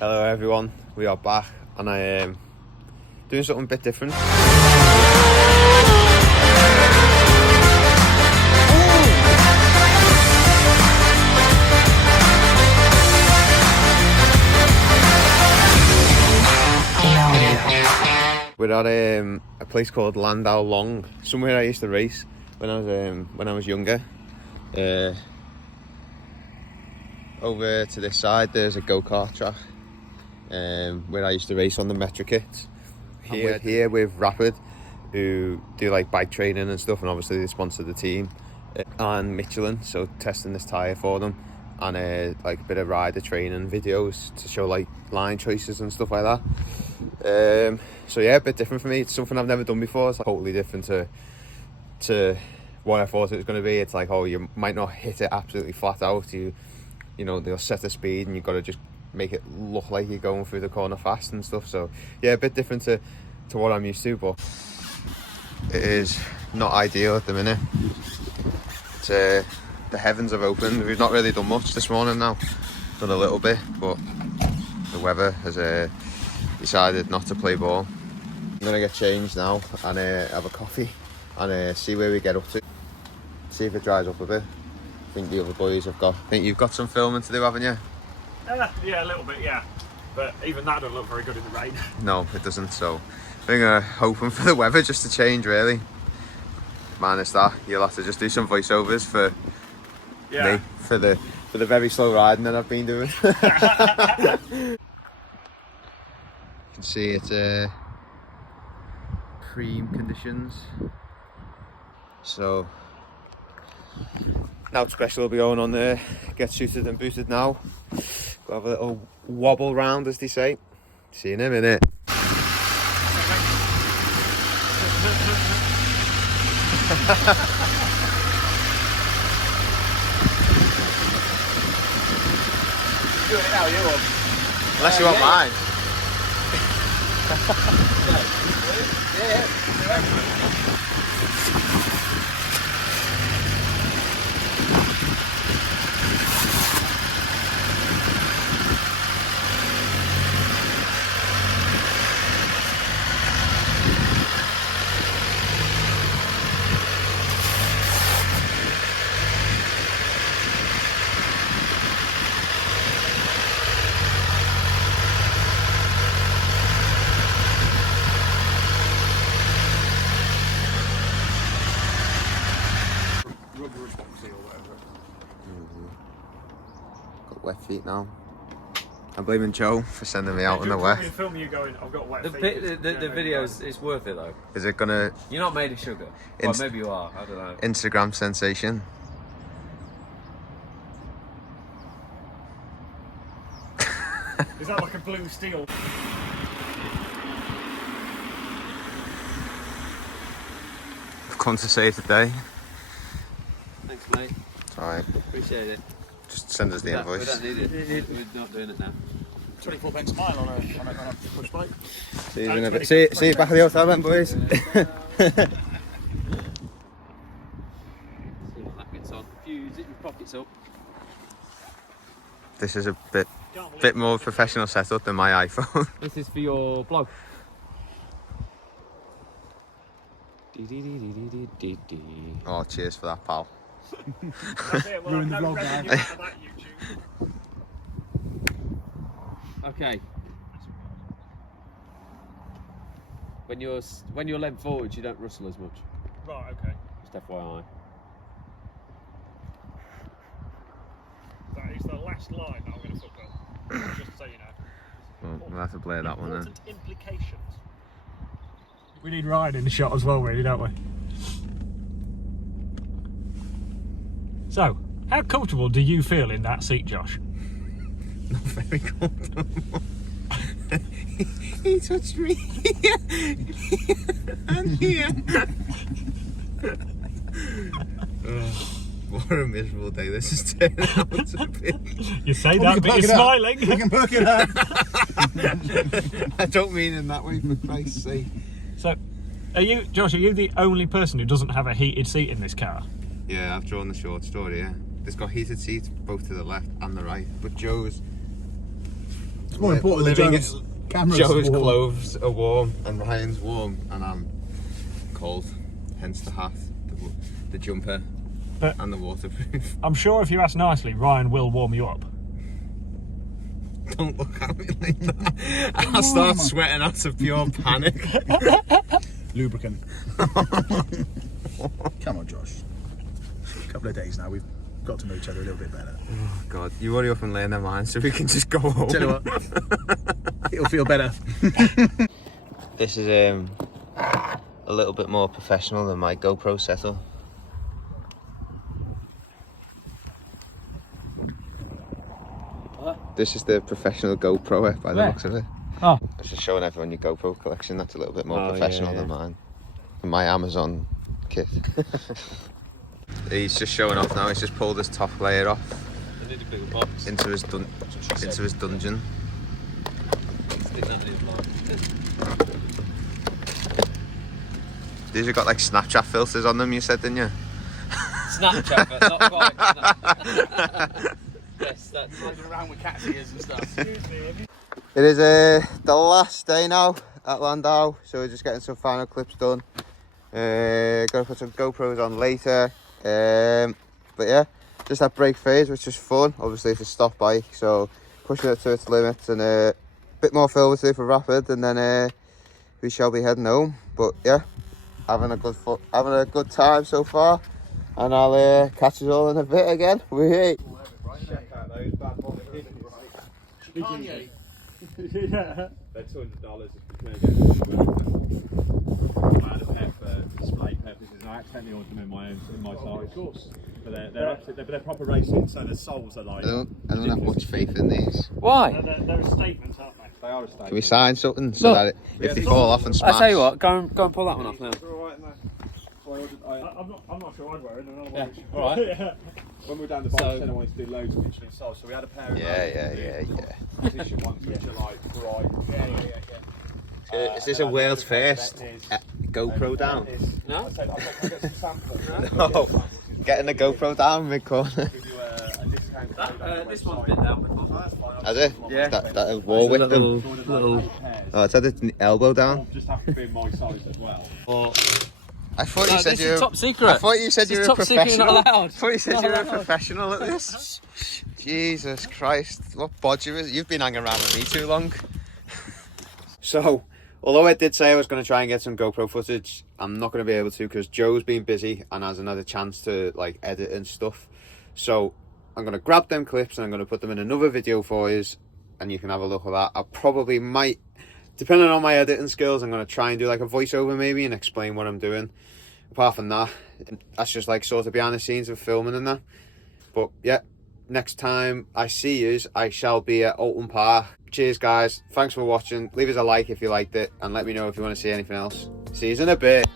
Hello everyone, we are back and I am doing something a bit different. We're at a place called Llandow, somewhere I used to race when I was younger. Over to this side there's a go-kart track where I used to race on the Metro kits. Here with Rapid, who do like bike training and stuff, and obviously they sponsor the team, and Michelin, so testing this tyre for them, and like a bit of rider training videos to show like line choices and stuff like that. So yeah, a bit different for me. It's something I've never done before. It's like totally different to what I thought it was going to be. It's like, oh, you might not hit it absolutely flat out. You know, they'll set a speed and you've got to just make it look like you're going through the corner fast and stuff. So yeah, a bit different to what I'm used to, but it is not ideal at the minute. It's the heavens have opened. We've not really done much this morning now. Done a little bit, but the weather has decided not to play ball. I'm gonna get changed now and have a coffee and see where we get up to. See if it dries up a bit. I think the other boys have got. I think you've got some filming to do, haven't you? Yeah, a little bit, yeah. But even that doesn't look very good in the rain. No, it doesn't. So I think hoping for the weather just to change, really. Minus that, you'll have to just do some voiceovers for me for the very slow riding that I've been doing. You can see it's cream conditions. So now special will be going on there. Get suited and booted now. Go have a little wobble round, as they say. See you in a minute. Doing it now, you want? Unless you want mine. Yeah. Got wet feet now. I'm blaming Joe for sending me out in the wet. Film you going, I've got wet feet. The videos, it's worth it though. Is it gonna... You're not made of sugar. Well, maybe you are, I don't know. Instagram sensation. Is that like a blue steel? I've come to say today. Thanks, mate. It's alright. Appreciate it. Just send us the invoice. We don't need it. We're not doing it now. 24p a mile on a push bike. See you in a bit. See you back at the hotel then, boys. See what that gets on. If you zip your pockets up. This is a bit more professional setup than my iPhone. This is for your blog. Oh, cheers for that, pal. That's it. Well, I've no revenue out of that YouTube. Okay. When you're leant forward, you don't rustle as much. Right, okay. Just FYI. That is the last line that I'm going to fuck up. Just so you know. Well, we'll have to play that one then. Important implications. We need Ryan in the shot as well, really, don't we? So, how comfortable do you feel in that seat, Josh? Not very comfortable. He touched me here and here. What a miserable day this is turning out to be. You say that, but you're smiling. We can book it up. I don't mean in that way, for Christ's sake. So, Josh, are you the only person who doesn't have a heated seat in this car? Yeah, I've drawn the short story, yeah. It's got heated seats both to the left and the right, but Joe's It's more important than living Joe's camera's Joe's warm. clothes are warm and Ryan's warm and I'm cold. Hence the hat, the jumper, But- and the waterproof. I'm sure if you ask nicely, Ryan will warm you up. Don't look at me like that. I'll start sweating out of pure panic. Lubricant. Come on, Josh. A couple of days now, we've got to know each other a little bit better. Oh God, you hurry up and learn their minds so we can just go home. Tell you what, it'll feel better. This is a little bit more professional than my GoPro setup. This is the professional GoPro by the looks of it. Oh. I was just showing everyone your GoPro collection. That's a little bit more Oh, professional yeah, than mine. And my Amazon kit. He's just showing off now. He's just pulled his top layer off I need a bigger box. into his dungeon. Stick that in his mouth. These have got like Snapchat filters on them. You said, didn't you? Snapchat, but not quite. Snapchat. Yes, that's Riding around with cat's ears and stuff. It is the last day now at Llandow, so we're just getting some final clips done. Gotta put some GoPros on later. But yeah, just that brake phase, which is fun. Obviously it's a stop bike, so pushing it to its limits and a bit more film to do for Rapid, and then we shall be heading home. But yeah, having a good time so far, and I'll catch us all in a bit again. We're check out those bad boys. Kanye. Yeah. They're $200 if you can get I had a pair for display purposes and I accidentally ordered them in my size. Of course. But they're proper racing, so the soles are like. I don't have much faith in these. Why? They're a statement, aren't they? They are a statement. Can we sign something so Look. that if they fall off and smash? I tell you what, go and pull that one off now. They're alright now. So I'm not sure I'd wear it. Another Yeah, one. all right. Yeah. when we were down the bike So- centre, I wanted to do loads of interesting soles. So we had a pair of Yeah. position ones which are like bright. Is this a world's first GoPro down? No? I'll get some samples. No, getting the GoPro down mid corner. Give you a discount. This one's been down before. Has it? Yeah. That wall with them. Little. Oh, it's had its elbow down. Just have to be in my size as well. I thought you No, said this you were. is top secret. I thought you said This you is were a top secret, you're professional. not allowed. I thought you said Not you were a allowed. professional at this. Jesus Christ, what bodger is? You've been hanging around with me too long. So, although I did say I was going to try and get some GoPro footage, I'm not going to be able to because Joe's been busy and hasn't had a chance to like edit and stuff. So I'm going to grab them clips and I'm going to put them in another video for you, and you can have a look at that. I probably might, depending on my editing skills, I'm going to try and do like a voiceover maybe and explain what I'm doing. Apart from that, that's just like sort of behind the scenes of filming and that. But yeah, next time I see yous, I shall be at Alton Park. Cheers guys, thanks for watching. Leave us a like if you liked it and let me know if you want to see anything else. See yous in a bit.